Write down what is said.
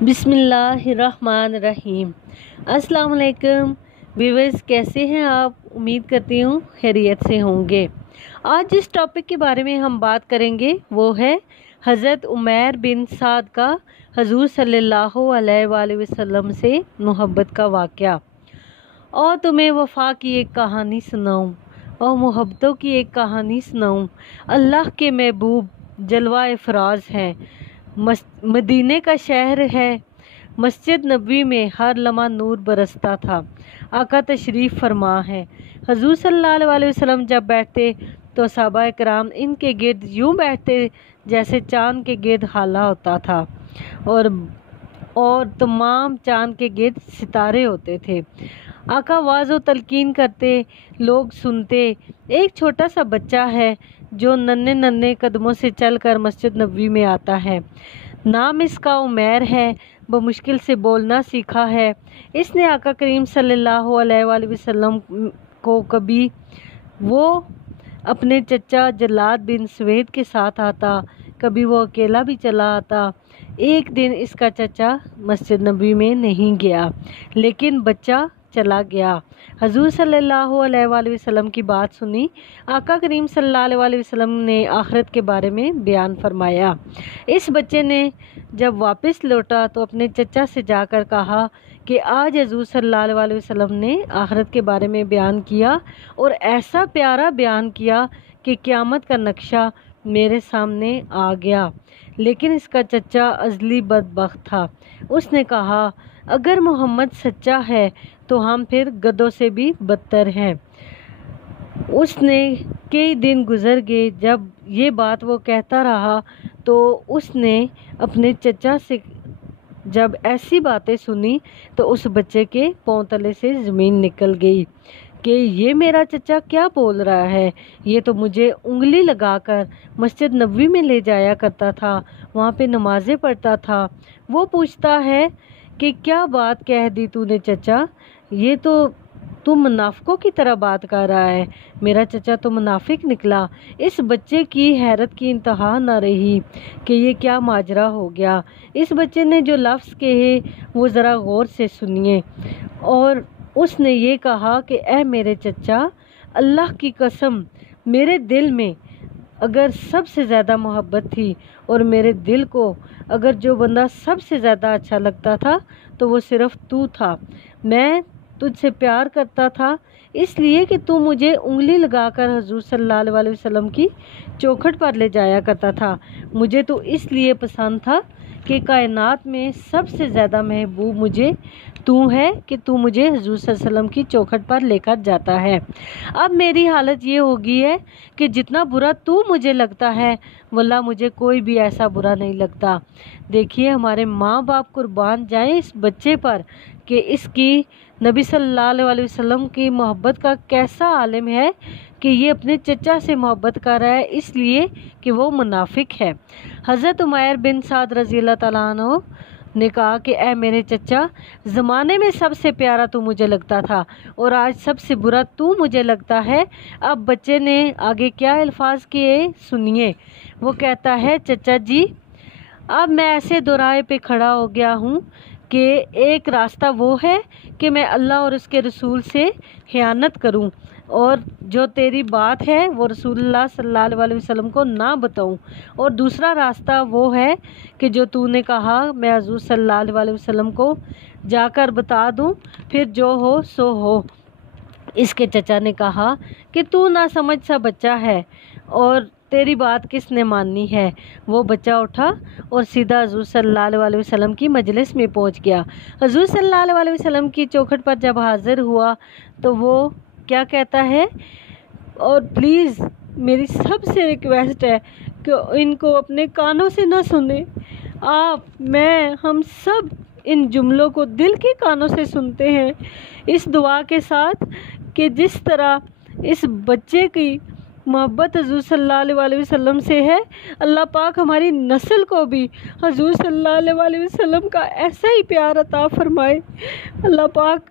بسم اللہ الرحمن الرحیم۔ السلام علیکم ویورز، کیسے ہیں آپ؟ امید کرتی ہوں خیریت سے ہوں گے۔ آج جس ٹاپک کے بارے میں ہم بات کریں گے وہ ہے حضرت عمیر بن سعد کا حضور صلی اللہ علیہ وآلہ وسلم سے محبت کا واقعہ۔ اور تمہیں وفا کی ایک کہانی سناؤں اور محبتوں کی ایک کہانی سناؤں۔ اللہ کے محبوب جلوہ افراز ہیں، مدینے کا شہر ہے، مسجد نبوی میں ہر لمحہ نور برستا تھا۔ آقا تشریف فرما ہے۔ حضور صلی اللہ علیہ وسلم جب بیٹھتے تو صحابہ کرام ان کے گرد یوں بیٹھتے جیسے چاند کے گرد ہالہ ہوتا تھا اور تمام چاند کے گرد ستارے ہوتے تھے۔ آقا واعظ و تلقین کرتے، لوگ سنتے۔ ایک چھوٹا سا بچہ ہے جو ننھے قدموں سے چل کر مسجد نبوی میں آتا ہے۔ نام اس کا عمیر ہے، بمشکل سے بولنا سیکھا ہے۔ اس نے آقا کریم صلی اللہ علیہ وآلہ وسلم کو کبھی وہ اپنے چچا جلاد بن سوید کے ساتھ آتا، کبھی وہ اکیلا بھی چلا آتا۔ ایک دن اس کا چچا مسجد نبوی میں نہیں گیا، لیکن بچہ چلا گیا۔ حضور صلی اللہ علیہ وآلہ وسلم کی بات سنی۔ آقا کریم صلی اللہ علیہ وسلم نے آخرت کے بارے میں بیان فرمایا۔ اس بچے نے جب واپس لوٹا تو اپنے چچا سے جا کر کہا کہ آج حضور صلی اللہ علیہ وسلم نے آخرت کے بارے میں بیان کیا اور ایسا پیارا بیان کیا کہ قیامت کا نقشہ میرے سامنے آ گیا۔ لیکن اس کا چچا ازلی بدبخت تھا۔ اس نے کہا اگر محمد سچا ہے تو ہم پھر گدھوں سے بھی بدتر ہیں۔ اس نے کئی دن گزر گئے۔ جب یہ بات وہ کہتا رہا تو اس نے اپنے چچا سے جب ایسی باتیں سنی تو اس بچے کے پاؤں تلے سے زمین نکل گئی کہ یہ میرا چچا کیا بول رہا ہے۔ یہ تو مجھے انگلی لگا کر مسجد نبوی میں لے جایا کرتا تھا، وہاں پہ نمازیں پڑھتا تھا۔ وہ پوچھتا ہے کہ کیا بات کہہ دی تو نے چچا؟ یہ تو منافقوں کی طرح بات کر رہا ہے۔ میرا چچا تو منافق نکلا۔ اس بچے کی حیرت کی انتہا نہ رہی کہ یہ کیا ماجرا ہو گیا۔ اس بچے نے جو لفظ کہے وہ ذرا غور سے سنیے۔ اور اس نے یہ کہا کہ اے میرے چچا، اللہ کی قسم میرے دل میں اگر سب سے زیادہ محبت تھی اور میرے دل کو اگر جو بندہ سب سے زیادہ اچھا لگتا تھا تو وہ صرف تو تھا۔ میں تجھ سے پیار کرتا تھا اس لیے کہ تو مجھے انگلی لگا کر حضور صلی اللہ علیہ وسلم کی چوکھٹ پر لے جایا کرتا تھا۔ مجھے تو اس لیے پسند تھا کہ کائنات میں سب سے زیادہ محبوب مجھے تو ہے کہ تو مجھے حضور صلی اللہ علیہ وسلم کی چوکھٹ پر لے کر جاتا ہے۔ اب میری حالت یہ ہوگی ہے کہ جتنا برا تو مجھے لگتا ہے واللہ مجھے کوئی بھی ایسا برا نہیں لگتا۔ دیکھیے ہمارے ماں باپ قربان جائیں اس بچے پر کہ اس کی نبی صلی اللہ علیہ وسلم کی محبت کا کیسا عالم ہے کہ یہ اپنے چچا سے محبت کر رہا ہے اس لیے کہ وہ منافق ہے۔ حضرت عمیر بن سعد رضی اللہ تعالیٰ عنہ نے کہا کہ اے میرے چچا، زمانے میں سب سے پیارا تو مجھے لگتا تھا اور آج سب سے برا تو مجھے لگتا ہے۔ اب بچے نے آگے کیا الفاظ کیے سنیے۔ وہ کہتا ہے چچا جی، اب میں ایسے دوراہے پہ کھڑا ہو گیا ہوں کہ ایک راستہ وہ ہے کہ میں اللہ اور اس کے رسول سے خیانت کروں اور جو تیری بات ہے وہ رسول اللہ صلی اللہ علیہ وسلم کو نہ بتاؤں، اور دوسرا راستہ وہ ہے کہ جو تو نے کہا میں حضور صلی اللہ علیہ وسلم کو جا کر بتا دوں، پھر جو ہو سو ہو۔ اس کے چچا نے کہا کہ تو نہ سمجھ سا بچہ ہے اور تیری بات کس نے ماننی ہے۔ وہ بچہ اٹھا اور سیدھا حضور صلی اللہ علیہ وسلم کی مجلس میں پہنچ گیا۔ حضور صلی اللہ علیہ وسلم کی چوکھٹ پر جب حاضر ہوا تو وہ کیا کہتا ہے، اور پلیز میری سب سے ریکویسٹ ہے کہ ان کو اپنے کانوں سے نہ سنیں، ہم سب ان جملوں کو دل کے کانوں سے سنتے ہیں، اس دعا کے ساتھ کہ جس طرح اس بچے کی محبت حضور صلی اللہ علیہ وسلم سے ہے، اللہ پاک ہماری نسل کو بھی حضور صلی اللہ علیہ وسلم کا ایسا ہی پیار عطا فرمائے۔ اللہ پاک